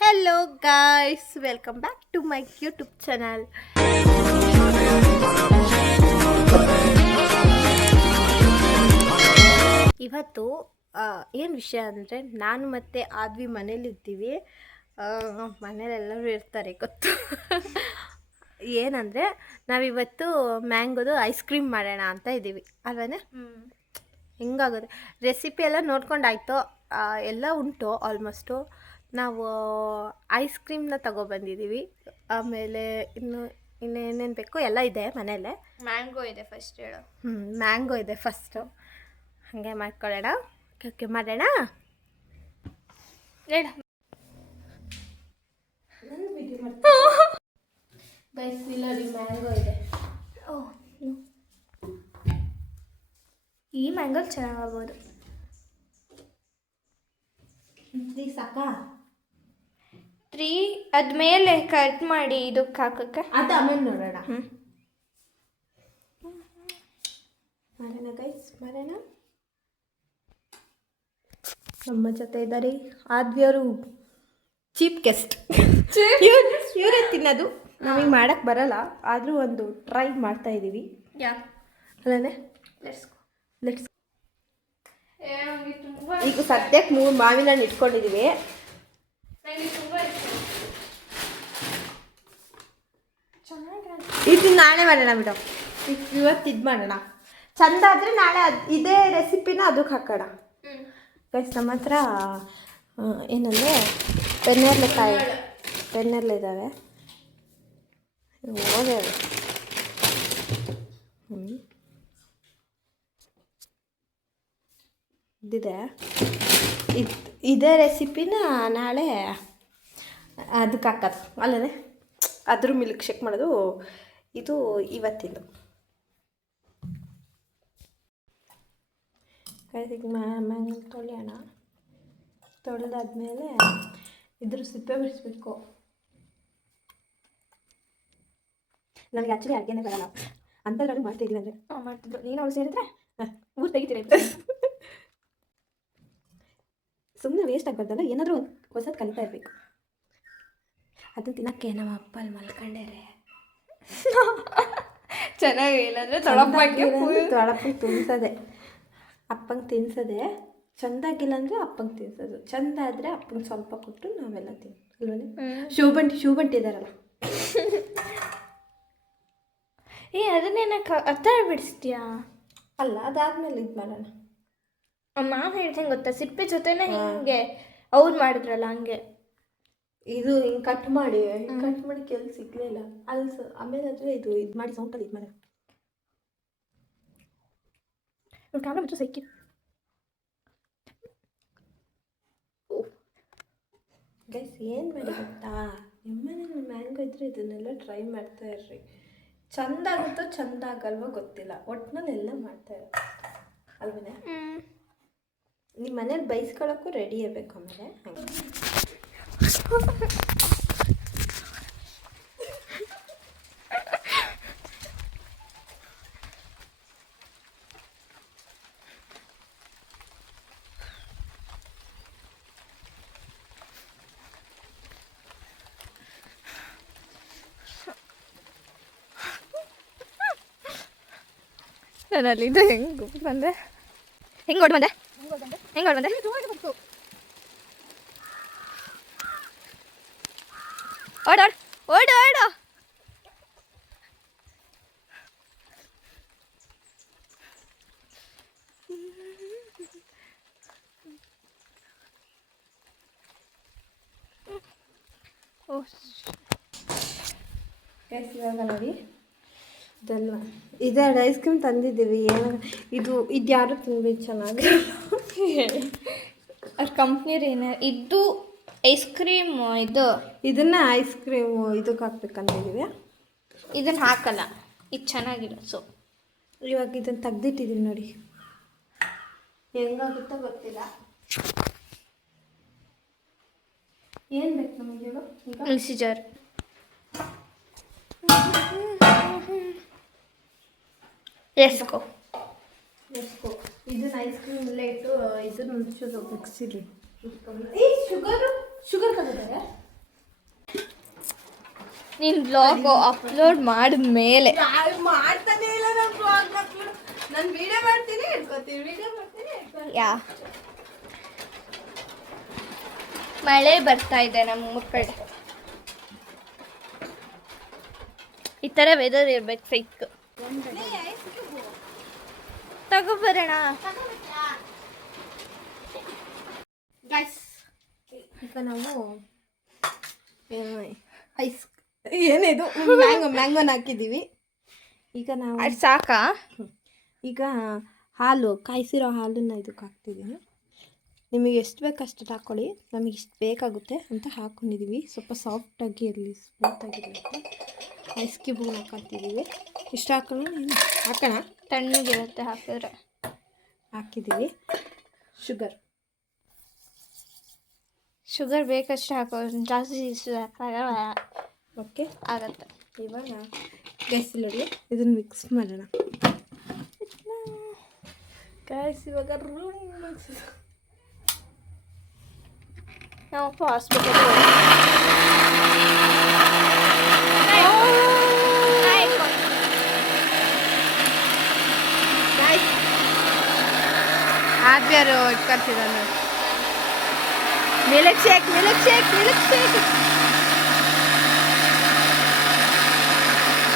Hello guys, welcome back to my YouTube channel. ಇವತ್ತು ಏನು ವಿಷಯ ಅಂದರೆ ನಾನು ಮತ್ತು ಆದ್ವಿ ಮನೇಲಿದ್ದೀವಿ. ಮನೇಲೆಲ್ಲರೂ ಇರ್ತಾರೆ ಗೊತ್ತು. ಏನಂದರೆ ನಾವಿವತ್ತು ಮ್ಯಾಂಗೋದು ಐಸ್ ಕ್ರೀಮ್ ಮಾಡೋಣ ಅಂತ ಇದ್ದೀವಿ ಅಲ್ವೇ. ಹೆಂಗಾಗೋದು ರೆಸಿಪಿ ಎಲ್ಲ ನೋಡ್ಕೊಂಡಾಯ್ತು, ಎಲ್ಲ ಉಂಟು ಆಲ್ಮೋಸ್ಟು. ನಾವು ಐಸ್ ಕ್ರೀಮ್ನ ತಗೊಬಂದಿದ್ದೀವಿ. ಆಮೇಲೆ ಇನ್ನೇನೇನು ಬೇಕು ಎಲ್ಲ ಇದೆ ಮನೇಲೆ. ಮ್ಯಾಂಗೋ ಇದೆ ಫಸ್ಟ್ ಹೇಳು. ಮ್ಯಾಂಗೋ ಇದೆ ಫಸ್ಟು. ಹಾಗೆ ಮಾಡ್ಕೊಳ್ಳೋಣ. ಓಕೆ ಮಾಡೋಣ. ಹೇಳ ಗೈಸ್ ಇಲ್ಲಿ ಮ್ಯಾಂಗೋ ಇದೆ. ಓಹ್, ಈ ಮ್ಯಾಂಗೋ ಚೆನ್ನಾಗಾಗ್ಬೋದು. ಸಾಕಾ? 3 ಅದ್ಮೇಲೆ ಕಟ್ ಮಾಡಿ ಇದಕ್ಕೆ ಹಾಕಕ್ಕೆ. ಅದು ಆಮೇಲೆ ನೋಡೋಣ. ಮಾಡೋಣ ಗೈಸ್, ಮಾಡೋಣ. ನಮ್ಮ ಜೊತೆ ಇದ್ದಾರೆ ಆದ್ವಿಯವರು, ಚೀಪ್ ಗೆಸ್ಟ್. ಇವರೇ ತಿನ್ನೋದು, ನಮಗೆ ಮಾಡೋಕ್ಕೆ ಬರಲ್ಲ, ಆದರೂ ಒಂದು ಟ್ರೈ ಮಾಡ್ತಾ ಇದ್ದೀವಿ. ಅಲ್ಲೇ ಲೆಟ್ಸ್. ಈಗ ಸದ್ಯಕ್ಕೆ 3 ಮಾವಿನ ಹಣ್ಣು ಇಟ್ಕೊಂಡಿದ್ದೀವಿ. ಇದು ನಾಳೆ ಮಾಡೋಣ ಬಿಡು. ಇವತ್ತು ಇದು ಮಾಡೋಣ. ಚಂದ ಆದರೆ ನಾಳೆ ಇದೇ ರೆಸಿಪಿನ ಅದಕ್ಕೆ ಹಾಕೋಣ. ಗೈಸ್ ನಮ್ಮ ಹತ್ರ ಏನಂದರೆ ಪೆನ್ನೆರ್ಲೆ ಇದ್ದಾವೆ. ಓದೇ ಇದಿದೆ. ಇದೇ ರೆಸಿಪಿನ ನಾಳೆ ಅದಕ್ಕೆ ಹಾಕೋದು ಅಲ್ಲೇ. ಅದ್ರ ಮಿಲ್ಕ್ ಶೇಕ್ ಮಾಡೋದು. ಇದು ಇವತ್ತಿಂದು. ಈಗ ಮ್ಯಾಂಗೋ ತೊಳೆಯೋಣ. ತೊಳೆದಾದ್ಮೇಲೆ ಇದ್ರ ಸಿಪ್ಪೆ ಬಿಡಿಸ್ಬೇಕು. ನನಗೆ ಆ್ಯಕ್ಚುಲಿ ಅಡುಗೆನೇ ಬರಲ್ಲ, ಅಂಥದ್ರಲ್ಲಿ ಮಾಡ್ತಾಯಿದ್ದೀವಿ ಅಂದರೆ ಮಾಡ್ತಿದ್ರು. ನೀನು ಅವ್ರು ಸೇರಿದ್ರೆ ಊರು ತೆಗಿತೀರಿ. ಸುಮ್ಮನೆ ವೇಸ್ಟ್ ಆಗಬಾರ್ದಲ್ಲ, ಏನಾದರೂ ಒಂದು ಹೊಸದು ಕಲಿತಾ ಇರಬೇಕು. ಅದು ತಿನ್ನೋಕ್ಕೆ ನಮ್ಮ ಅಪ್ಪ ಅಲ್ಲಿ ಮಲ್ಕೊಂಡೇರೆ ಚೆನ್ನಾಗಿಲ್ಲ ಅಂದರೆ ತೊಳಪ್ಪಗೆ ತಿನ್ಸೋದೆ, ಅಪ್ಪಂಗೆ ತಿನ್ಸೋದೆ. ಚೆಂದಾಗಿಲ್ಲ ಅಂದರೆ ಅಪ್ಪಂಗೆ ತಿನ್ಸೋದು, ಚೆಂದ ಆದರೆ ಅಪ್ಪಂಗೆ ಸ್ವಲ್ಪ ಕೊಟ್ಟು ನಾವೆಲ್ಲ ಅಲ್ವೇ. ಶೂಬಂಟಿ ಇದ್ದಾರಲ್ಲ, ಅದನ್ನೇನಕ್ಕೆ ಹತ್ತಾರ ಬಿಡಿಸ್ತೀಯಾ? ಅಲ್ಲ, ಅದಾದ್ಮೇಲೆ ಇದು ಮಾಡೋಣ. ನಾನು ಹೇಳ್ತೀನಿ ಗೊತ್ತಾ, ಸಿಪ್ಪೆ ಜೊತೆನೇ ಹಿಂಗೆ ಅವ್ರು ಮಾಡಿದ್ರಲ್ಲ ಹಂಗೆ. ಇದು ಹಿಂಗೆ ಕಟ್ ಮಾಡಿ ಕೆಲ್ಸ ಸಿಗ್ಲಿಲ್ಲ ಅಲ್ಲಿ. ಆಮೇಲೆ ಆದರೆ ಇದು ಮಾಡಿ ಸೌಂಟಲ್ಲಿ ಇದು ಮಾಡಿ ಕ್ಯಾಮ್ರಾ ಬಿಟ್ಟು ಸಿಕ್ಕಿ. ಗೈಸ್ ಏನು ಮಾಡಿ ಗೊತ್ತಾ, ನಿಮ್ಮನೇಲಿ ಮ್ಯಾಂಗೋ ಇದ್ರೆ ಇದನ್ನೆಲ್ಲ ಟ್ರೈ ಮಾಡ್ತಾ ಇರ್ರಿ. ಚಂದ ಆಗುತ್ತೋ ಚಂದ ಆಗಲ್ವೋ ಗೊತ್ತಿಲ್ಲ, ಒಟ್ಟಿನಲ್ಲಿ ಎಲ್ಲ ಮಾಡ್ತಾ ಇರೋ ಅಲ್ವೇ. ನಿಮ್ಮ ಮನೇಲಿ ಬೈಸ್ಕೊಳ್ಳೋಕ್ಕೂ ರೆಡಿ ಇರಬೇಕು. ಆಮೇಲೆ ನಾನಲ್ಲಿ ಇದು ಹೆಂಗೆ ಬಂದೆ, ಹೆಂಗೆ ಓಡಿ ಬಂದೆ. ಓಡು. ಇವಾಗ ನೋಡಿ ಇದೆಲ್ಲ ಇದೆ. ಐಸ್ ಕ್ರೀಮ್ ತಂದಿದ್ದೀವಿ. ಇದು ಯಾರು ತಿನ್ಬೇಕು ಚೆನ್ನಾಗಿ ಅವ್ರ ಕಂಪ್ನಿರೇನು ಇದು ಐಸ್ ಕ್ರೀಮ್. ಇದನ್ನ ಐಸ್ ಕ್ರೀಮು ಇದಕ್ಕೆ ಹಾಕ್ಬೇಕಂತಿದ್ದೀವಿ. ಇದನ್ನು ಹಾಕಲ್ಲ, ಇದು ಚೆನ್ನಾಗಿಲ್ಲ. ಸೊ ಇವಾಗ ಇದನ್ನು ತೆಗ್ದಿಟ್ಟಿದ್ದೀವಿ ನೋಡಿ. ಹೆಂಗಾಗುತ್ತೋ ಗೊತ್ತಿಲ್ಲ. ಏನು ಬೇಕು ನಮಗೆ ಹೇಳು? Mixie jar. ಎಸ್ಕೋ ಇದನ್ನ ಐಸ್ ಕ್ರೀಮ್ ಇಲ್ಲೇ ಇಟ್ಟು ಇದನ್ನ ಒಂಚೂರು ಮಿಕ್ಸಿಲಿ ಶುಗರ್ ತಂದಿದ್ದಾರೆ. ನಿನ್ನ ಬ್ಲಾಗ್ ಅಪ್ಲೋಡ್ ಮಾಡಿದ ಮೇಲೆ ಮಾಡ್ತಾನೆ ಇಲ್ಲ ನಾನು ಬ್ಲಾಗ್ ಮಕ್ಕಳು. ನಾನು ವಿಡಿಯೋ ಮಾಡ್ತೀನಿ ಇಟ್ಕೋತೀನಿ. ಯಾ ಮಳೆ ಬರ್ತಾ ಇದೆ ನಮ್ಮ ಊರ್ ಕಡೆ. ಈ ಥರ ವೆದರ್ ಇರ್ಬೇಕು ಫೇಕ್. ತಗೋಬರೋಣ. ಗೈಸ್ ಈಗ ನಾವು ಏನಿದು ಮ್ಯಾಂಗೋನ ಹಾಕಿದ್ದೀವಿ. ಈಗ ನಾವು ಅದು ಸಾಕಾ? ಈಗ ಹಾಲು ಕಾಯಿಸಿರೋ ಹಾಲನ್ನು ಇದಕ್ಕೆ ಹಾಕ್ತಿದ್ದೀನಿ. ನಿಮಗೆ ಎಷ್ಟು ಬೇಕು ಅಷ್ಟು ಹಾಕ್ಕೊಳ್ಳಿ. ನಮಗೆ ಇಷ್ಟು ಬೇಕಾಗುತ್ತೆ ಅಂತ ಹಾಕ್ಕೊಂಡಿದ್ದೀವಿ. ಸ್ವಲ್ಪ ಸಾಫ್ಟಾಗಿ ಇರಲಿ, ಸ್ಮೂತಾಗಿರಲಿ ಅಂತ ಐಸ್ ಕ್ಯೂಬ್ನ ಹಾಕ್ತಿದ್ದೀವಿ. ಇಷ್ಟು ಹಾಕೋಣ. ತಣ್ಣಗಿರುತ್ತೆ ಹಾಕಿದ್ರೆ. ಹಾಕಿದ್ದೀವಿ. ಶುಗರ್ ಬೇಕಷ್ಟು ಹಾಕೋ, ಜಾಸ್ತಿ ಹಾಕಾಗಲ್ಲ. ಓಕೆ ಆಗತ್ತೆ. ಇವಾಗ ಗ್ಯಾಸ್ ನೋಡಿ ಇದನ್ನು ಮಿಕ್ಸ್ ಮಾಡೋಣ. ಗ್ಯಾಸ್ ಇವಾಗ ನಾವು ಹಾಸ್ಪಿಟಲ್ ಆದ್ಯಾರು ಇಟ್ಕೊಳ್ತಿದ್ದಾನೆ. ಮಿಲ್ಕ್ ಶೇಕ್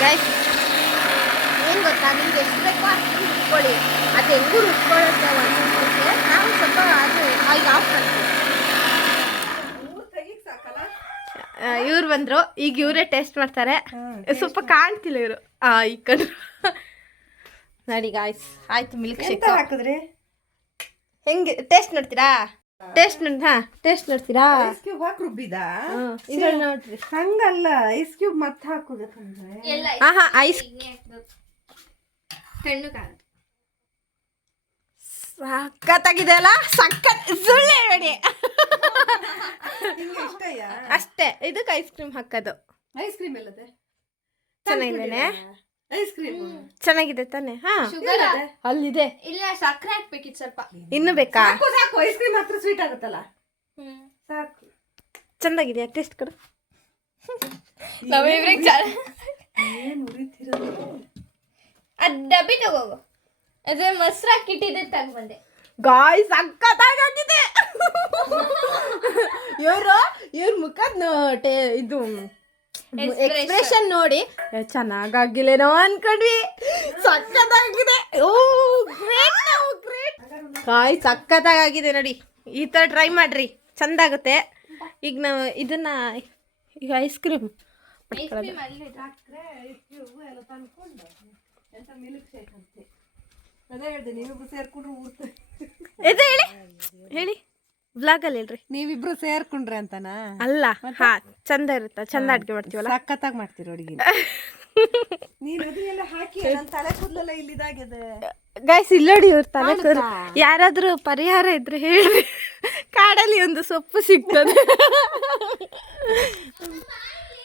ಗೈಸ್, ಏನು ಗೊತ್ತಾ, ನಿಮ್ಗೆ ಎಷ್ಟು ಬೇಕೋ ಅಷ್ಟು ರುಬ್ಕೊಳ್ಳಿ. ಅದು ಹೆಂಗೂ ರುಬ್ಕೊಳ್ಳುತ್ತೆ ಒಂದೊಂದಕ್ಕೆ. ನಾವು ಸ್ವಲ್ಪ ಅದು ಈಗ ಆಫ್ ಮಾಡ್ತೀವಿ. ಇವ್ರು ಬಂದರು, ಈಗ ಇವರೇ ಟೇಸ್ಟ್ ಮಾಡ್ತಾರೆ. ಸ್ವಲ್ಪ ಕಾಣ್ತಿಲ್ಲ ಇವರು. ಈ ಕಡೆ ನೋಡಿ ಗಾಯ್ಸ್, ಆಯ್ತು ಮಿಲ್ಕ್ ಶೇಕ್ ಹಾಕಿದ್ರಿ. ಹೆಂಗೆ ಟೇಸ್ಟ್ ನೋಡ್ತೀರಾ? ಟೇಸ್ಟ್ ನೋಡ್ತೀರಾ? ಐಸ್ ಕ್ಯೂಬ್ ಹಾಕಿ ರುಬ್ಬಿದ ಇದ್ರಲ್ಲಿ ನೋಡ್ರಿ. ಹಂಗಲ್ಲ, ಐಸ್ ಕ್ಯೂಬ್ ಮತ್ತೆ ಹಾಕೋಬೇಕಂದ್ರೆ ಐಸ್ ಸಕ್ಕತ್ತಾಗಿದೆ ಅಲ್ಲ? ಸುಳ್ಳು ಹೇಳಿ. ಹಿಂಗೆ ಇಷ್ಟಯ್ಯ. ಅಷ್ಟೇ, ಇದಕ್ಕೆ ಐಸ್ ಕ್ರೀಮ್ ಹಾಕೋದು. ಐಸ್ ಕ್ರೀಮ್ ಎಲ್ಲದೆ? ಚೆನ್ನಾಗಿದ್ದೇನೆ. ಐಸ್ ಕ್ರೀಮ್ ಚೆನ್ನಾಗಿದೆ ತಾನೆ? ಶುಗರ್ ಅಲ್ಲಿದೆ. ಇಲ್ಲ, ಸಕ್ಕರೆ ಹಾಕ್ಬೇಕಿತ್ತು ಸ್ವಲ್ಪ. ಇನ್ನು ಬೇಕಾ? ಸಾಕು, ಐಸ್ ಕ್ರೀಮ್ ಮಾತ್ರ ಸ್ವೀಟ್ ಆಗುತ್ತಲ್ಲ, ಸಾಕು. ಚೆನ್ನಾಗಿದೆಯಾ? ಟೇಸ್ಟ್ ಕೊಡು. ನಮ್ಮಿಬ್ರಿಗೆ ಏನ್ ಉರಿತಿರೋದು? ಅದು ಡಬ್ಬಿ ತಗೋಗು. ಅದೇ ಮೊಸರು ಹಾಕಿಟ್ಟಿದ್ದೆ ತಗೊಂಬಂದೆ. ಗಾಯ್ ಸಕ್ಕತ್ತಾಗಿದೆ. ಇವ್ರ ಮುಖದ ಇದು ಎಕ್ಸ್ಪ್ರೆಷನ್ ನೋಡಿ ಚೆನ್ನಾಗಾಗಿಲ್ಲೇನೋ ಅನ್ಕೊಂಡ್ವಿ. ಸಕ್ಕತ್ತಾಗಿದೆ. ಓ ಗ್ರೇಟ್. ಕಾಯ್ ಸಕ್ಕತ್ತಾಗಿದೆ ನೋಡಿ. ಈ ಥರ ಟ್ರೈ ಮಾಡ್ರಿ, ಚಂದ ಆಗುತ್ತೆ. ಈಗ ನಾವು ಇದನ್ನ ಈಗ ಐಸ್ ಕ್ರೀಮ್ ಹಾಕ್ರೆ ಐಸ್ ಕ್ಯೂಬ್ ಎಲ್ಲ ತಂದ್ಕೊಂಡು ಎಂತ ಮಿಲ್ಕ್ ಶೇಕ್ ಅಂತೆ. ಅದೇ ಹೇಳ್ದೆ, ನೀವಿಬ್ರು ಸೇರ್ಕೊಂಡ್ರೆ ಊರ್ತಾರೆ. ಇದು ಹೇಳಿ ವ್ಲಾಗಲ್ಲಿ ಹೇಳ್ರಿ. ನೀವಿಬ್ರು ಸೇರ್ಕೊಂಡ್ರೆ ಅಂತನಾ? ಅಲ್ಲ, ಚಂದ ಇರುತ್ತ, ಚಂದ ಅಡ್ಗೆ ಮಾಡ್ತೀವಲ್ಲ, ಸಖತ್ತಾಗಿ ಮಾಡ್ತೀರಿ ಅಡುಗೆ. ನೀನು ಅದನ್ನೆಲ್ಲ ಹಾಕಿ ನನ್ನ ತಲೆ ಕೂದಲೆಲ್ಲ ಇಲ್ಲಿದಾಗಿದೆ. ಗೈಸ್ ಇಲ್ಲೋಡಿ, ಇವ್ರ ತಲೆ ಕೂದಲು ಯಾರಾದ್ರೂ ಪರಿಹಾರ ಇದ್ರೆ ಹೇಳಿ. ಕಾಡಲ್ಲಿ ಒಂದು ಸೊಪ್ಪು ಸಿಗ್ತದೆ.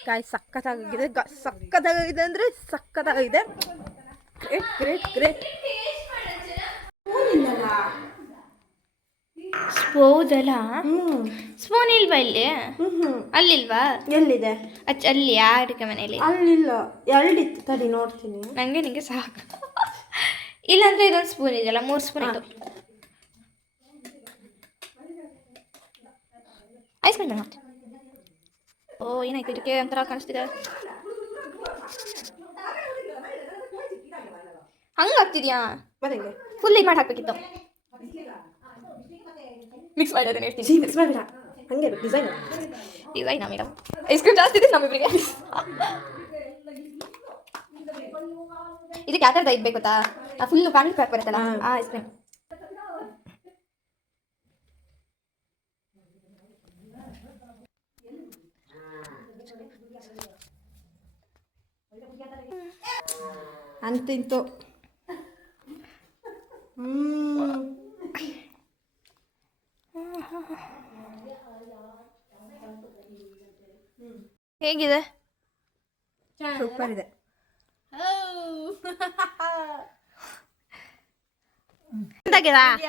ಗಾಯ್ ಸಕ್ಕತ್ತಾಗಿದೆ ಅಂದ್ರೆ ಸಕ್ಕತ್ತಾಗಿದೆ. ಗ್ರೇಟ್. ಸ್ಪೂದಲ್ಲ, ಸ್ಪೂನ್ ಇಲ್ವಾ ಇಲ್ಲಿ? ಅಲ್ಲಿಲ್ವಾ? ಎಲ್ಲಿದೆ? ಅಲ್ಲಿ ಅಡುಗೆ ಮನೆಯಲ್ಲಿ ಅಲ್ಲಿಲ್ಲ. ಎರಡಿತ್ತು, ತಡಿ ನೋಡ್ತೀನಿ. ನಿಂಗೆ ಸಾಕು. ಇಲ್ಲಾಂದ್ರೆ ಇದೊಂದು ಸ್ಪೂನ್ ಇದೆಯಲ್ಲ, 3 ಸ್ಪೂನ್ ಇತ್ತು. ಐಸ್ ಕ್ರೀಮ್ ಮತ್ತೆ. ಓ, ಏನಾಯ್ತು ಇದಕ್ಕೆ ಒಂಥರ ಕಾಣಿಸ್ತಿದೆ. ಹಂಗಾಗ್ತಿದ್ಯಾ? ಫುಲ್ ಇದು ಮಾಡಿ ಹಾಕ್ಬೇಕಿತ್ತು. ಮಿಕ್ಸ್ ಮಾಡಿ ಅದನ್ನ ಹೇಳ್ತೀನಿ. ಮಿಕ್ಸ್ ಮಾಡಿಲ್ಲ, ಹಂಗೆ ಡಿಸೈನ್ ಮೇಡಮ್. ಐಸ್ ಕ್ರೀಮ್ ಜಾಸ್ತಿ ಇದೆ ನಮ್ಮಿಬ್ಬರಿಗೆ. ಇದಕ್ಕೆ ಯಾವ ಥರದ ಇದು ಬೇಕು ಗೊತ್ತಾ? ಫುಲ್ಲು ಫ್ಯಾಮಿಲಿ ಪ್ಯಾಕ್ ಬರುತ್ತಲ್ಲ, ಆ ಐಸ್ ಕ್ರೀಮ್. ಅಂತಿಂತು. ಹೇಗಿದೆ? ಸೂಪರ್ ಇದೆ.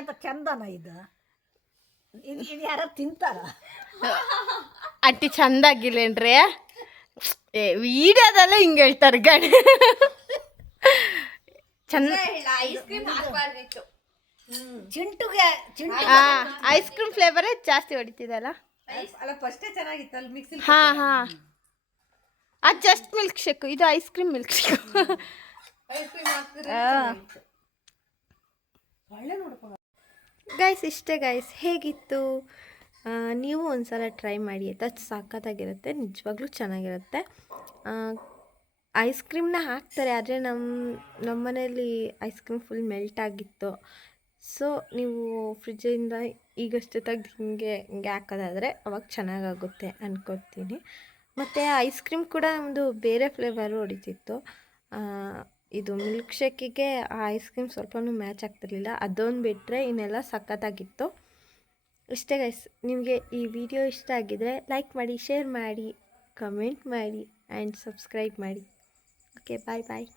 ಅಂತ ಚಂದನ ಇದು ಯಾರು ತಿಂತಾರ? ಅಟ್ಟಿ ಚಂದ ಆಗಿಲ್ಲೇನ್ರಿ? ವಿಡಿಯೋದಲ್ಲೇ ಹಿಂಗೆ ಹೇಳ್ತಾರೆ ಗಣಿ ಚೆನ್ನ ಐಸ್ ಕ್ರೀಮ್ ಹಾಕ್ಬಾರ್ದಿತ್ತು. ಐಸ್ ಕ್ರೀಮ್ ಫ್ಲೇವರೇ ಜಾಸ್ತಿ ಹೊಡಿತಿದಲ್ಲ. ಅಲ್ಲ ಫಸ್ಟೇ ಚೆನ್ನಾಗಿತ್ತು ಅಲ್ಲಿ ಮಿಕ್ಸಿ. ಹಾಂ ಹಾಂ, ಅದು ಜಸ್ಟ್ ಮಿಲ್ಕ್ ಶೇಕು, ಇದು ice cream milk shake. Ice cream ಹಾಕಿದ್ರೆ ಒಳ್ಳೆ ನೋಡ್ಕೊಂಡು. ಗೈಸ್ ಇಷ್ಟೇ ಗೈಸ್, ಹೇಗಿತ್ತು? ನೀವು ಒಂದ್ಸಲ ಟ್ರೈ ಮಾಡಿ ಆಯಿತಾ, ಸಖತ್ತಾಗಿರುತ್ತೆ, ನಿಜವಾಗ್ಲೂ ಚೆನ್ನಾಗಿರುತ್ತೆ. ಐಸ್ ಕ್ರೀಮ್ನ ಹಾಕ್ತಾರೆ, ಆದರೆ ನಮ್ಮ ಮನೆಯಲ್ಲಿ ಐಸ್ ಕ್ರೀಮ್ ಫುಲ್ ಮೆಲ್ಟ್ ಆಗಿತ್ತು. ಸೊ ನೀವು ಫ್ರಿಜ್ಜಿಂದ ಈಗಷ್ಟೇ ತೆಗ್ದು ಹಿಂಗೆ ಹಾಕೋದಾದರೆ ಅವಾಗ ಚೆನ್ನಾಗಾಗುತ್ತೆ ಅನ್ಕೋತೀನಿ. ಮತ್ತು ಐಸ್ ಕ್ರೀಮ್ ಕೂಡ ನಮ್ಮದು ಬೇರೆ ಫ್ಲೇವರು ಹೊಡಿತಿತ್ತು. ಇದು ಮಿಲ್ಕ್ ಶೇಕಿಗೆ ಆ ಐಸ್ ಕ್ರೀಮ್ ಸ್ವಲ್ಪನೂ ಮ್ಯಾಚ್ ಆಗ್ತಿರ್ಲಿಲ್ಲ. ಅದೊಂದು ಬಿಟ್ಟರೆ ಇನ್ನೆಲ್ಲ ಸಖತ್ತಾಗಿತ್ತು. ಇಷ್ಟೇ ಗೈಸ್, ನಿಮಗೆ ಈ ವಿಡಿಯೋ ಇಷ್ಟ ಆಗಿದರೆ ಲೈಕ್ ಮಾಡಿ, ಶೇರ್ ಮಾಡಿ, ಕಮೆಂಟ್ ಮಾಡಿ ಆ್ಯಂಡ್ ಸಬ್ಸ್ಕ್ರೈಬ್ ಮಾಡಿ. ಓಕೆ, ಬಾಯ್ ಬಾಯ್.